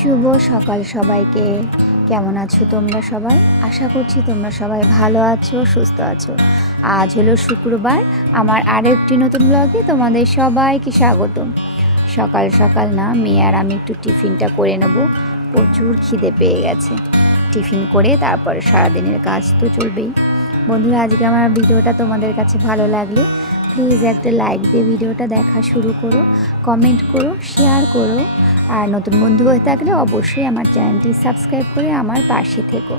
শুভ সকাল সবাইকে। কেমন আছো তোমরা সবাই? আশা করছি তোমরা সবাই ভালো আছো, সুস্থ আছো। আজ হলো শুক্রবার, আমার আরেকটি নতুন ব্লগে তোমাদের সবাইকে স্বাগতম। সকাল সকাল না, মেয়ে আর আমি একটু টিফিনটা করে নেব। প্রচুর খিদে পেয়ে গেছে। টিফিন করে তারপর সারাদিনের কাজ তো চলবেই। বন্ধুরা, আজকে আমার ভিডিওটা তোমাদের কাছে ভালো লাগলে প্লিজ একটা লাইক দিয়ে ভিডিওটা দেখা শুরু করো, কমেন্ট করো, শেয়ার করো। আর নতুন বন্ধু হয়ে থাকলে অবশ্যই আমার চ্যানেলটি সাবস্ক্রাইব করে আমার পাশে থেকো।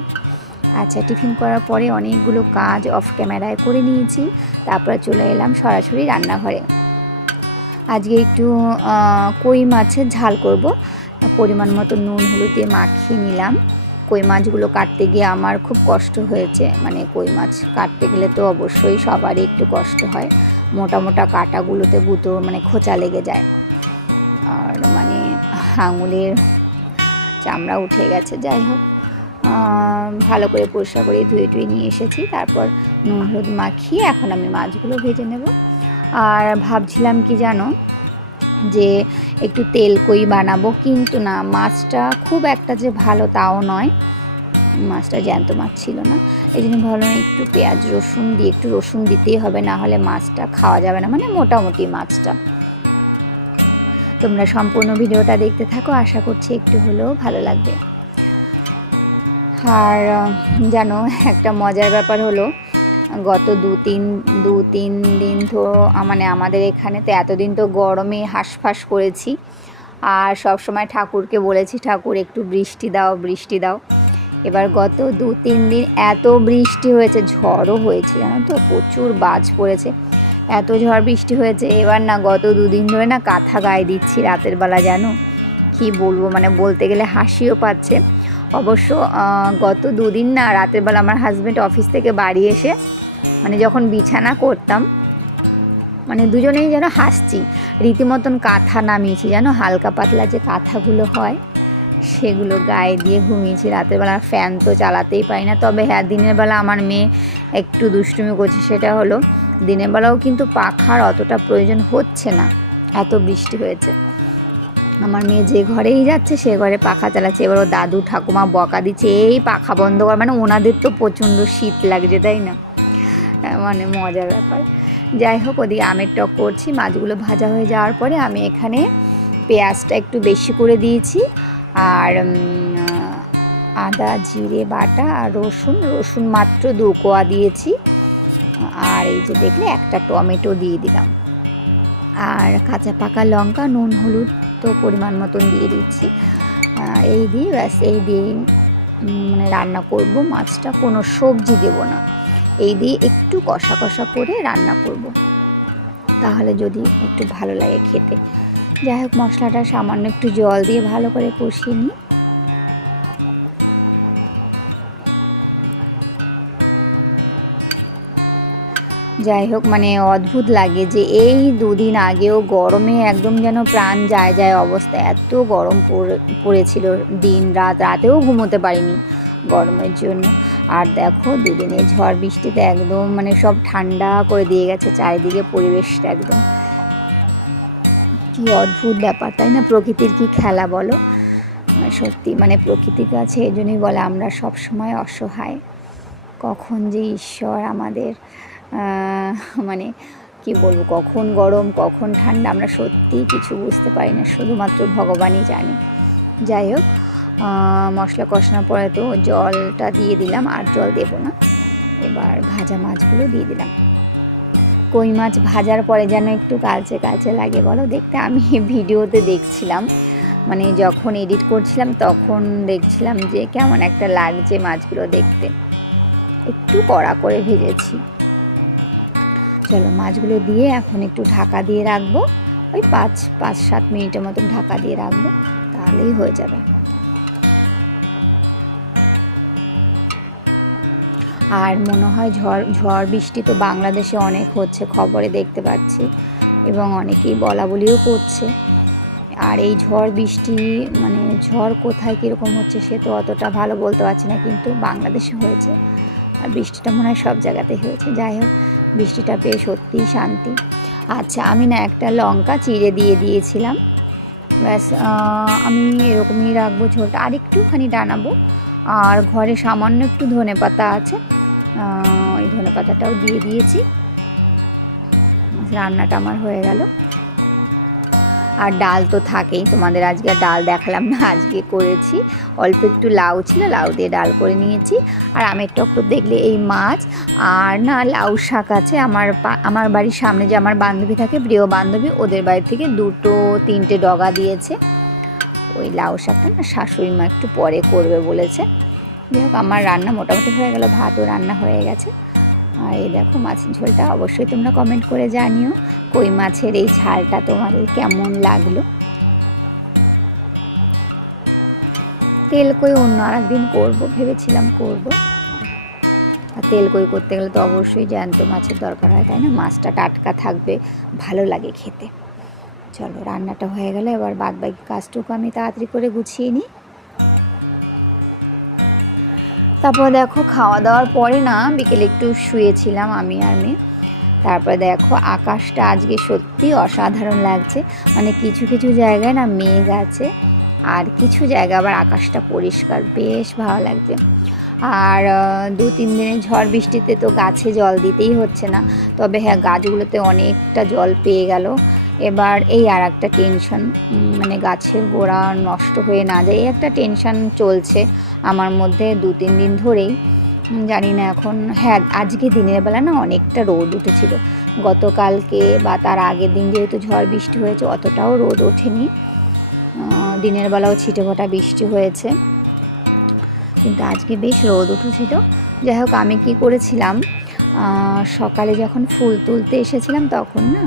আচ্ছা, টিফিন করার পরে অনেকগুলো কাজ অফ ক্যামেরায় করে নিয়েছি, তারপরে চলে এলাম সরাসরি রান্নাঘরে। আজকে একটু কই মাছের ঝাল করব। পরিমাণ মতো নুন হলুদ দিয়ে মাখিয়ে নিলাম। কই মাছগুলো কাটতে গিয়ে আমার খুব কষ্ট হয়েছে, মানে কই মাছ কাটতে গেলে তো অবশ্যই সবারই একটু কষ্ট হয়। মোটা মোটা কাঁটাগুলোতে গুঁতো মানে খোঁচা লেগে যায়, আর মানে আঙুলের চামড়া উঠে গেছে। যাই হোক, ভালো করে পরিষ্কার করে ধুয়ে টুয়ে নিয়ে এসেছি। তারপর নুন হলুদ মাখিয়ে এখন আমি মাছগুলো ভেজে নেব। আর ভাবছিলাম কি জানো, যে একটু তেল কই বানাবো, কিন্তু না, মাছটা খুব একটা যে ভালো তাও নয়। মাছটা জ্যান্ত মাছ ছিল না, এই জন্য ভাবলাম একটু পেঁয়াজ রসুন দিয়ে, একটু রসুন দিতেই হবে, না হলে মাছটা খাওয়া যাবে না, মানে মোটামুটি মাছটা। তোমরা সম্পূর্ণ ভিডিওটা দেখতে থাকো, আশা করছি একটু হলেও ভালো লাগবে। আর জানো, একটা মজার ব্যাপার হলো, গত দু তিন দিন তো মানে আমাদের এখানে তো এতদিন তো গরমে হাঁসফাঁস করেছি, আর সব সময় ঠাকুরকে বলেছি, ঠাকুর একটু বৃষ্টি দাও, বৃষ্টি দাও। এবার গত 2-3 দিন এত বৃষ্টি হয়েছে, ঝড়ও হয়েছে, জানো তো, প্রচুর বাজ পড়েছে, এত ঝড় বৃষ্টি হয়েছে। এবার না, গত 2 দিন ধরে না কাঁথা গায়ে দিচ্ছি রাতের বেলা, জানো কি বলবো, মানে বলতে গেলে হাসিও পাচ্ছে। অবশ্য গত 2 দিন না রাতের বেলা আমার হাজব্যান্ড অফিস থেকে বাড়ি এসে, মানে যখন বিছানা করতাম, মানে দুজনেই যেন হাসছি, রীতিমতন কাঁথা নামিয়েছি, জানো, হালকা পাতলা যে কাঁথাগুলো হয় সেগুলো গায়ে দিয়ে ঘুমিয়েছি রাতের বেলা। ফ্যান তো চালাতেই পারি না, তবে হ্যাঁ, দিনের বেলা আমার মেয়ে একটু দুষ্টুমি করছে, সেটা হলো দিনের বেলাও কিন্তু পাখার অতটা প্রয়োজন হচ্ছে না, এত বৃষ্টি হয়েছে। আমার মেয়ে যে ঘরেই যাচ্ছে সে ঘরে পাখা চালাচ্ছে। এবার ও দাদু ঠাকুমা বকা দিচ্ছে, এই পাখা বন্ধ কর, মানে ওনাদের তো প্রচণ্ড শীত লাগছে, তাই না, মানে মজার ব্যাপার। যাই হোক, ওদিকে আমের টক করছি। মাছগুলো ভাজা হয়ে যাওয়ার পরে আমি এখানে পেঁয়াজটা একটু বেশি করে দিয়েছি, আর আদা জিরে বাটা আর রসুন মাত্র 2 কোয়া দিয়েছি, আর এই যে দেখলে একটা টমেটো দিয়ে দিলাম, আর কাঁচা পাকা লঙ্কা, নুন হলুদ তো পরিমাণ মতন দিয়ে দিচ্ছি। এই দিয়ে ব্যাস, এই দিয়ে মানে রান্না করব মাছটা, কোনো সবজি দেব না, এই দিয়ে একটু কষা কষা করে রান্না করব, তাহলে যদি একটু ভালো লাগে খেতে। যাই হোক, মশলাটা সামান্য একটু জল দিয়ে ভালো করে কষিয়ে নিই। যাই হোক, মানে অদ্ভুত লাগে যে এই 2 দিন আগেও গরমে একদম যেন প্রাণ যায় যায় অবস্থা, এত গরম পড়েছিল, দিন রাত, রাতেও ঘুমোতে পারিনি গরমের জন্য। আর দেখো, 2 দিনের ঝড় বৃষ্টিতে একদম মানে সব ঠান্ডা করে দিয়ে গেছে চারিদিকে, পরিবেশটা একদম কি অদ্ভুত ব্যাপার, তাই না? প্রকৃতির কি খেলা বলো, সত্যি মানে প্রকৃতির কাছে এই জন্যই বলে আমরা সব সময় অসহায়। কখন যে ঈশ্বর আমাদের মানে কি বলবো, কখন গরম কখন ঠান্ডা আমরা সত্যিই কিছু বুঝতে পারি না, শুধুমাত্র ভগবানই জানে। যাই হোক, মশলা কষানোর পরে তো জলটা দিয়ে দিলাম, আর জল দেবো না। এবার ভাজা মাছগুলো দিয়ে দিলাম। কই মাছ ভাজার পরে যেন একটু কালচে কালচে লাগে বলো দেখতে। আমি ভিডিওতে দেখছিলাম, মানে যখন এডিট করছিলাম তখন দেখছিলাম যে কেমন একটা লাগছে মাছগুলো দেখতে, একটু কড়া করে ভেজেছি। চলো, মাছগুলো দিয়ে এখন একটু ঢাকা দিয়ে রাখবো, ওই 5-7 মিনিটের মতন ঢাকা দিয়ে রাখবো, তাহলেই হয়ে যাবে। আর মনে হয় ঝড় বৃষ্টি তো বাংলাদেশে অনেক হচ্ছে, খবরে দেখতে পাচ্ছি, এবং অনেকেই বলা বলিও করছে। আর এই ঝড় বৃষ্টি মানে ঝড় কোথায় কীরকম হচ্ছে সে তো অতটা ভালো বলতে পারছি না, কিন্তু বাংলাদেশে হয়েছে, আর বৃষ্টিটা মনে হয় সব জায়গাতেই হয়েছে। যাই হোক, বৃষ্টিটা পেয়ে সত্যিই শান্তি। আচ্ছা, আমি না একটা লঙ্কা চিড়ে দিয়ে দিয়েছিলাম, ব্যাস আমি এরকমই রাখবো ঝোলটা, আর একটুখানি টানাবো। আর ঘরে সামান্য একটু ধনেপাতা আছে, ওই ধনেপাতাটাও দিয়ে দিয়েছি। রান্নাটা আমার হয়ে গেল। আর ডাল তো থাকেই, তোমাদের আজকে ডাল দেখালাম না, আজকে করেছি অল্প একটু লাউ ছিল, লাউ দিয়ে ডাল করে নিয়েছি। আর আমের টক তো দেখলে এই মাছ আর না লাউ শাক আছে। আমার বাড়ির সামনে যে আমার বান্ধবী থাকে, প্রিয় বান্ধবী, ওদের বাড়ি থেকে 2-3টে ডগা দিয়েছে। ওই লাউ শাকটা না শাশুড়ি মা একটু পরে করবে বলেছে। যাই হোক, আমার রান্না মোটামুটি হয়ে গেল, ভাতও রান্না হয়ে গেছে। আর এই দেখো মাছের ঝোলটা, অবশ্যই তোমরা কমেন্ট করে জানিও কই মাছের এই ঝালটা তোমাদের কেমন লাগলো। তেল কই অন্য আর একদিন করবো ভেবেছিলাম করব। আর তেল কই করতে গেলে তো অবশ্যই জ্যান্ত মাছের দরকার হয়, তাই না? মাছটা টাটকা থাকবে, ভালো লাগে খেতে। চলো, রান্নাটা হয়ে গেলে এবার বাদ বাকি কাজটুকু আমি তাড়াতাড়ি করে গুছিয়ে নিই। তারপর দেখো খাওয়া দাওয়ার পরে না বিকেলে একটু শুয়েছিলাম আমি আর মেয়ে। তারপরে দেখো আকাশটা আজকে সত্যি অসাধারণ লাগছে, মানে কিছু কিছু জায়গায় না মেঘ আছে, আর কিছু জায়গা আবার আকাশটা পরিষ্কার, বেশ ভালো লাগছে। আর 2-3 দিনের ঝড় বৃষ্টিতে তো গাছে জল দিতেই হচ্ছে না, তবে হ্যাঁ গাছগুলোতে অনেকটা জল পেয়ে গেল। এবার এই আর একটা টেনশন, মানে গাছের গোড়া নষ্ট হয়ে না যায়, এই একটা টেনশন চলছে আমার মধ্যে 2-3 দিন ধরেই। জানি না এখন। হ্যাঁ, আজকে দিনের বেলা না অনেকটা রোদ উঠেছিল, গতকালকে বা তার আগের দিন যেহেতু ঝড় বৃষ্টি হয়েছে অতটাও রোদ ওঠেনি, দিনের বেলাও ছিটেফোঁটা বৃষ্টি হয়েছে, কিন্তু আজকে বেশ রোদ উঠেছিল। যাই হোক, আমি কি করেছিলাম, সকালে যখন ফুল তুলতে এসেছিলাম তখন না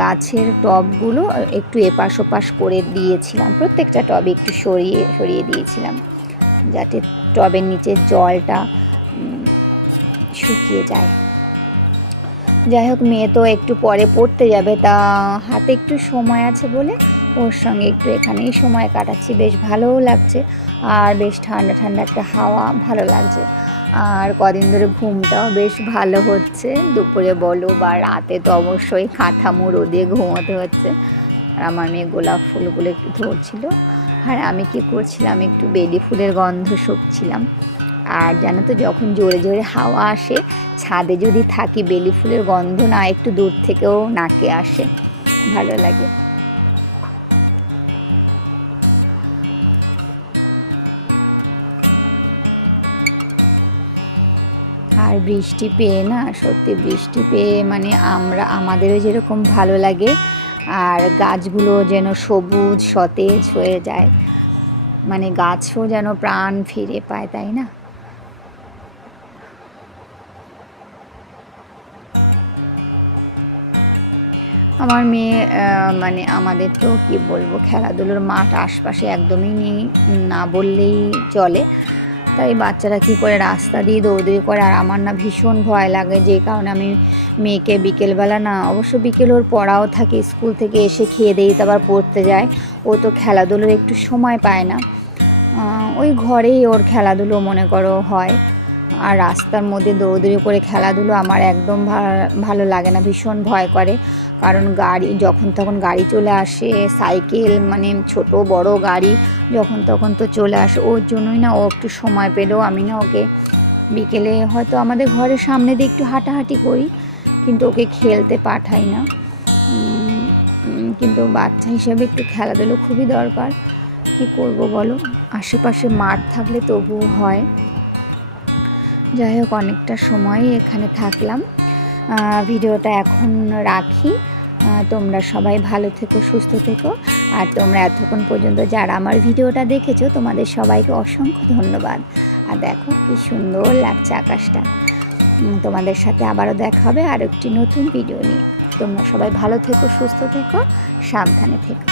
গাছের টবগুলো একটু এপাশ ওপাশ করে দিয়েছিলাম, প্রত্যেকটা টবে একটু সরিয়ে সরিয়ে দিয়েছিলাম, যাতে টবের নিচের জলটা শুকিয়ে যায়। যাই হোক, মেয়ে তো একটু পরে পড়তে যাবে, তা হাতে একটু সময় আছে বলে ওর সঙ্গে একটু এখানেই সময় কাটাচ্ছি, বেশ ভালোও লাগছে। আর বেশ ঠান্ডা ঠান্ডা একটা হাওয়া, ভালো লাগছে। আর কদিন ধরে ঘুমটাও বেশ ভালো হচ্ছে, দুপুরে বলো বা রাতে তো অবশ্যই কাঁথামো রোদে ঘুমোতে হচ্ছে। আর আমার মেয়ে গোলাপ ফুলগুলো একটু ধরছিল, আর আমি কি করছিলাম, একটু বেলি ফুলের গন্ধ শুকছিলাম। আর জানো তো, যখন জোরে জোরে হাওয়া আসে, ছাদে যদি থাকি, বেলি ফুলের গন্ধ না একটু দূর থেকেও নাকে আসে, ভালো লাগে। আর বৃষ্টি পেয়ে না, সত্যি বৃষ্টি পেয়ে মানে আমাদেরও যেরকম ভালো লাগে, আর গাছগুলো যেন সবুজ সতেজ হয়ে যায়, মানে গাছও যেন প্রাণ ফিরে পায়, তাই না? আমার মেয়ে মানে আমাদের তো কি বলবো, খেলাধুলোর মাঠ আশপাশে একদমই নেই, না বললেই চলে। তাই বাচ্চারা কী করে রাস্তা দিয়ে দৌড়দৌড়ি করে, আর আমার না ভীষণ ভয় লাগে, যে কারণে আমি মেয়েকে বিকেলবেলা না, অবশ্য বিকেল ওর পড়াও থাকে, স্কুল থেকে এসে খেয়ে দেই তো আবার পড়তে যায়, ও তো খেলাধুলোর একটু সময় পায় না। ওই ঘরেই ওর খেলাধুলো মনে করো হয়। আর রাস্তার মধ্যে দৌড়দৌড়ি করে খেলাধুলো আমার একদম ভালো লাগে না, ভীষণ ভয় করে। কারণ গাড়ি যখন তখন গাড়ি চলে আসে, সাইকেল, মানে ছোট বড় গাড়ি যখন তখন তো চলে আসে, ওর জন্যই না ও একটু সময় পেলেও আমি না ওকে বিকেলে হয়তো আমাদের ঘরের সামনে দিয়ে একটু হাঁটাহাঁটি করি, কিন্তু ওকে খেলতে পাঠাই না। কিন্তু বাচ্চা হিসেবে একটু খেলাধুলো খুবই দরকার, কি করব বলো, আশেপাশে মাঠ থাকলে তবুও হয়। যাই হোক, অনেকটা সময় এখানে থাকলাম, ভিডিওটা এখন রাখি। তোমরা সবাই ভালো থেকো, সুস্থ থেকো। আর তোমরা এতক্ষণ পর্যন্ত যারা আমার ভিডিওটা দেখেছো, তোমাদের সবাইকে অসংখ্য ধন্যবাদ। আর দেখো কি সুন্দর লাগছে আকাশটা। তোমাদের সাথে আবারও দেখা হবে আর একটি নতুন ভিডিও নিয়ে। তোমরা সবাই ভালো থেকো, সুস্থ থেকো, সাবধানে থেকো।